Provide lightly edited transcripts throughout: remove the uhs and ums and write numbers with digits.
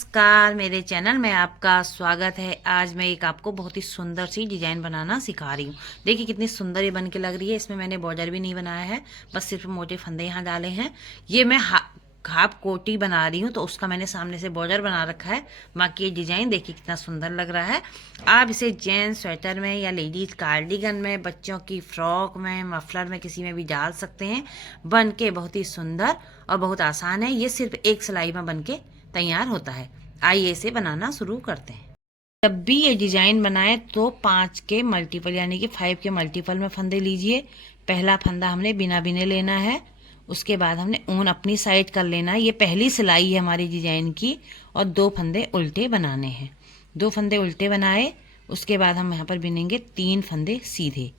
नमस्कार, मेरे चैनल में आपका स्वागत है। आज मैं एक आपको बहुत ही सुंदर सी डिजाइन बनाना सिखा रही हूँ। देखिए कितनी सुंदर ये बन के लग रही है। इसमें मैंने बॉर्डर भी नहीं बनाया है, बस सिर्फ मोटे फंदे यहाँ डाले हैं। ये मैं हाफ कोटी बना रही हूँ तो उसका मैंने सामने से बॉर्डर बना रखा है। बाकी ये डिजाइन देखिए कितना सुंदर लग रहा है। आप इसे जेंट्स स्वेटर में या लेडीज कार्डिगन में, बच्चों की फ्रॉक में, मफलर में, किसी में भी डाल सकते हैं। बन के बहुत ही सुंदर और बहुत आसान है। ये सिर्फ एक सिलाई में बन के तैयार होता है। आइए इसे बनाना शुरू करते हैं। जब भी ये डिजाइन बनाए तो 5 के मल्टीपल यानी कि 5 के मल्टीपल में फंदे लीजिए। पहला फंदा हमने बिना बिने लेना है। उसके बाद हमने ऊन अपनी साइड कर लेना है। ये पहली सिलाई है हमारी डिजाइन की। और 2 फंदे उल्टे बनाने हैं। 2 फंदे उल्टे बनाए, उसके बाद हम यहाँ पर बिनेंगे 3 फंदे सीधे।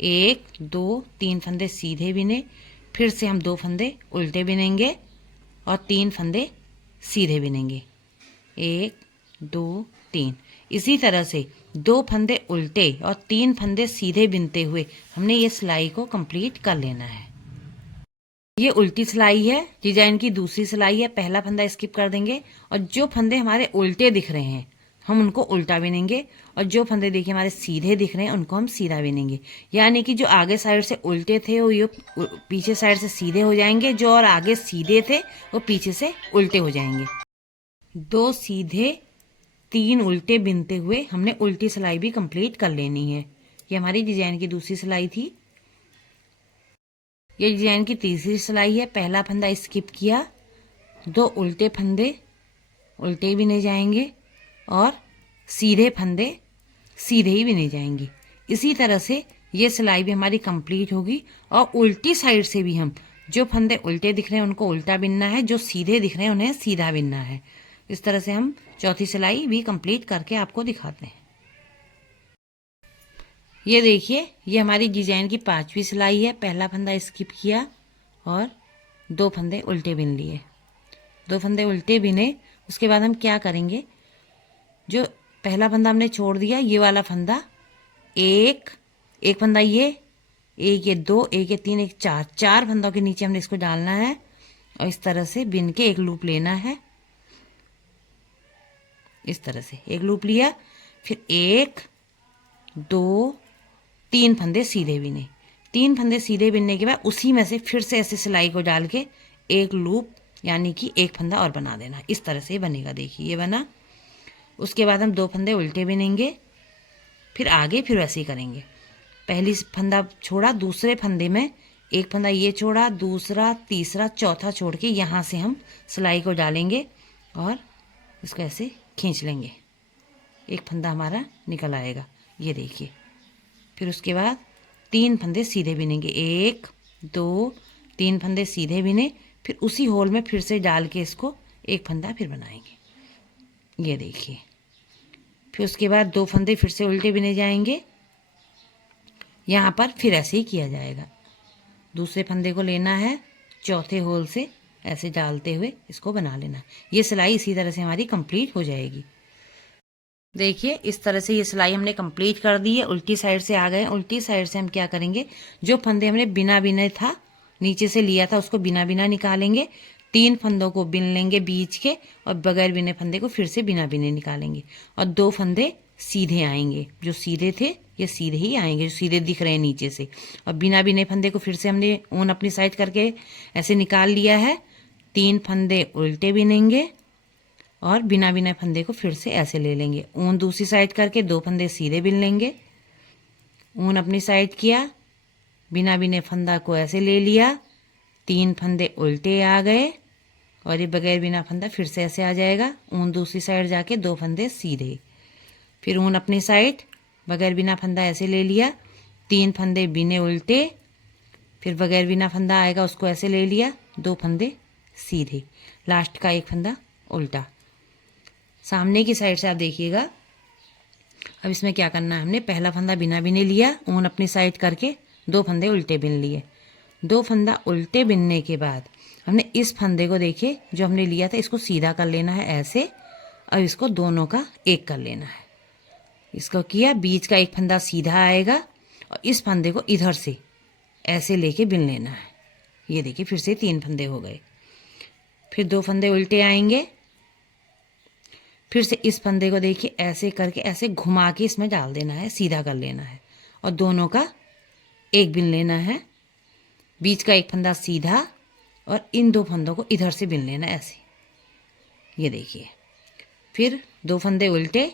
1 2 3 फंदे सीधे बिने, फिर से हम 2 फंदे उल्टे बिनेंगे और 3 फंदे सीधे बिनेंगे। 1 2 3। इसी तरह से 2 फंदे उल्टे और 3 फंदे सीधे बिनते हुए हमने ये सिलाई को कंप्लीट कर लेना है। ये उल्टी सिलाई है, डिजाइन की दूसरी सिलाई है। पहला फंदा स्किप कर देंगे और जो फंदे हमारे उल्टे दिख रहे हैं हम उनको उल्टा बिनेंगे, और जो फंदे देखिए हमारे सीधे दिख रहे हैं उनको हम सीधा बिनेंगे। यानी कि जो आगे साइड से उल्टे थे वो ये पीछे साइड से सीधे हो जाएंगे, जो और आगे सीधे थे वो पीछे से उल्टे हो जाएंगे। 2 सीधे 3 उल्टे बिनते हुए हमने उल्टी सिलाई भी कंप्लीट कर लेनी है। ये हमारी डिजाइन की दूसरी सिलाई थी। ये डिजाइन की तीसरी सिलाई है। पहला फंदा स्किप किया, 2 उल्टे फंदे उल्टे बिने जाएंगे और सीधे फंदे सीधे ही बिने जाएंगे। इसी तरह से ये सिलाई भी हमारी कंप्लीट होगी। और उल्टी साइड से भी हम जो फंदे उल्टे दिख रहे हैं उनको उल्टा बिनना है, जो सीधे दिख रहे हैं उन्हें सीधा बिनना है। इस तरह से हम चौथी सिलाई भी कंप्लीट करके आपको दिखाते हैं। ये देखिए ये हमारी डिजाइन की 5वीं सिलाई है। पहला फंदा स्किप किया और 2 फंदे उल्टे बिन लिए। 2 फंदे उल्टे बिने, उसके बाद हम क्या करेंगे, जो पहला फंदा हमने छोड़ दिया ये वाला फंदा, एक फंदा ये, एक ये 2, एक ये 3, एक 4 फंदों के नीचे हमने इसको डालना है और इस तरह से बिन के एक लूप लेना है। इस तरह से एक लूप लिया, फिर 1 2 3 फंदे सीधे बिने। 3 फंदे सीधे बिनने के बाद उसी में से फिर से ऐसे सिलाई को डाल के एक लूप यानी कि एक फंदा और बना देना। इस तरह से बनेगा। देखिए ये बना। उसके बाद हम 2 फंदे उल्टे बिनेंगे, फिर आगे फिर वैसे ही करेंगे। पहली फंदा छोड़ा, दूसरे फंदे में एक फंदा ये छोड़ा, दूसरा तीसरा चौथा छोड़ के यहाँ से हम सिलाई को डालेंगे और इसको ऐसे खींच लेंगे। एक फंदा हमारा निकल आएगा, ये देखिए। फिर उसके बाद 3 फंदे सीधे बिनेंगे। 1 2 3 फंदे सीधे बिने, फिर उसी होल में फिर से डाल के इसको एक फंदा फिर बनाएंगे। ये देखिए। फिर उसके बाद 2 फंदे फिर से उल्टे बिने जाएंगे। यहाँ पर फिर ऐसे ही किया जाएगा। दूसरे फंदे को लेना है, चौथे होल से ऐसे डालते हुए इसको बना लेना। ये सिलाई इसी तरह से हमारी कंप्लीट हो जाएगी। देखिए इस तरह से ये सिलाई हमने कंप्लीट कर दी है। उल्टी साइड से आ गए। उल्टी साइड से हम क्या करेंगे, जो फंदे हमने बिना बिने था नीचे से लिया था उसको बिना बिना निकालेंगे। 3 फंदों को बिन लेंगे बीच के और बगैर बिने फंदे को फिर से बिना बिने निकालेंगे और 2 फंदे सीधे आएंगे। जो सीधे थे ये सीधे ही आएंगे, जो सीधे दिख रहे हैं नीचे से। और बिना बिने फंदे को फिर से हमने ऊन अपनी साइड करके ऐसे निकाल लिया है। 3 फंदे उल्टे बिनेंगे और बिना बिना फंदे को फिर से ऐसे ले लेंगे। ऊन दूसरी साइड करके 2 फंदे सीधे बिन लेंगे। ऊन अपनी साइड किया, बिना बिने फंदा को ऐसे ले लिया, 3 फंदे उल्टे आ गए और ये बगैर बिना फंदा फिर से ऐसे आ जाएगा। ऊन दूसरी साइड जाके 2 फंदे सीधे, फिर ऊन अपनी साइड बगैर बिना फंदा ऐसे ले लिया, 3 फंदे बिने उल्टे, फिर बगैर बिना फंदा आएगा उसको ऐसे ले लिया, 2 फंदे सीधे, लास्ट का एक फंदा उल्टा। सामने की साइड से आप देखिएगा। अब इसमें क्या करना है, हमने पहला फंदा बिना बिने लिया, ऊन अपनी साइड करके 2 फंदे उल्टे बिन लिए। 2 फंदा उल्टे बिनने के बाद हमने इस फंदे को देखिए जो हमने लिया था इसको सीधा कर लेना है ऐसे। अब इसको दोनों का एक कर लेना है। इसको किया, बीच का एक फंदा सीधा आएगा और इस फंदे को इधर से ऐसे लेके बिन लेना है। ये देखिए फिर से 3 फंदे हो गए। फिर 2 फंदे उल्टे आएंगे, फिर से इस फंदे को देखिए ऐसे करके ऐसे घुमा के इसमें डाल देना है, सीधा कर लेना है और दोनों का एक बिन लेना है, बीच का एक फंदा सीधा और इन दो फंदों को इधर से बिन लेना ऐसे। ये देखिए, फिर दो फंदे उल्टे,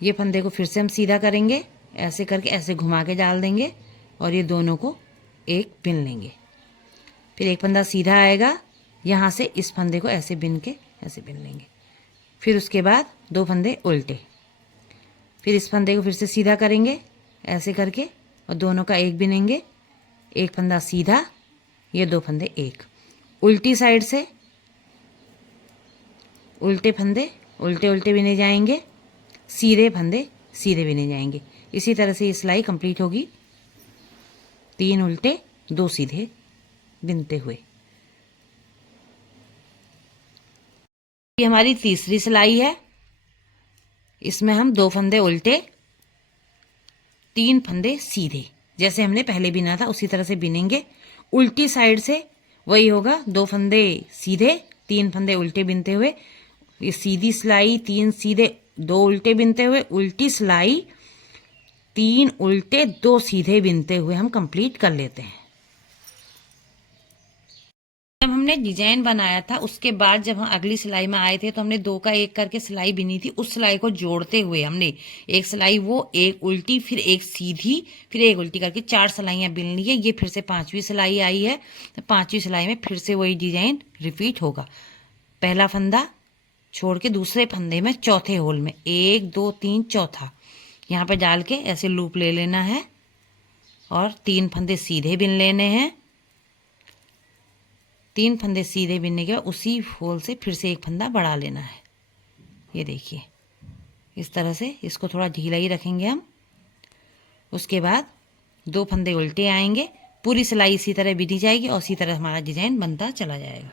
ये फंदे को फिर से हम सीधा करेंगे, ऐसे करके ऐसे घुमा के डाल देंगे और ये दोनों को एक बिन लेंगे। फिर एक फंदा सीधा आएगा, यहाँ से इस फंदे को ऐसे बिन के ऐसे बिन लेंगे। फिर उसके बाद दो फंदे उल्टे, फिर इस फंदे को फिर से सीधा करेंगे ऐसे करके और दोनों का एक बिनेंगे, एक फंदा सीधा, ये दो फंदे एक, उल्टी साइड से उल्टे फंदे उल्टे उल्टे बिने जाएंगे, सीधे फंदे सीधे बिने जाएंगे। इसी तरह से ये सिलाई कंप्लीट होगी, 3 उल्टे 2 सीधे बिनते हुए। ये हमारी तीसरी सिलाई है, इसमें हम 2 फंदे उल्टे 3 फंदे सीधे, जैसे हमने पहले बिना था उसी तरह से बिनेंगे। उल्टी साइड से वही होगा, 2 फंदे सीधे 3 फंदे उल्टे बिनते हुए। ये सीधी सिलाई 3 सीधे 2 उल्टे बिनते हुए, उल्टी सिलाई 3 उल्टे 2 सीधे बिनते हुए हम कंप्लीट कर लेते हैं। जब हमने डिजाइन बनाया था उसके बाद जब हम अगली सिलाई में आए थे तो हमने 2 का 1 करके सिलाई बिनी थी। उस सिलाई को जोड़ते हुए हमने एक सिलाई वो, एक उल्टी, फिर एक सीधी, फिर एक उल्टी करके 4 सिलाइयाँ बिन ली है। ये फिर से 5वीं सिलाई आई है, तो 5वीं सिलाई में फिर से वही डिजाइन रिपीट होगा। पहला फंदा छोड़ के दूसरे फंदे में चौथे होल में 1 2 3 चौथा यहाँ पर डाल के ऐसे लूप ले लेना है और 3 फंदे सीधे बिन लेने हैं। 3 फंदे सीधे बिनने के बाद उसी होल से फिर से एक फंदा बढ़ा लेना है। ये देखिए, इस तरह से इसको थोड़ा ढीला ही रखेंगे हम। उसके बाद 2 फंदे उल्टे आएंगे, पूरी सिलाई इसी तरह बिनी जाएगी और इसी तरह हमारा डिजाइन बनता चला जाएगा।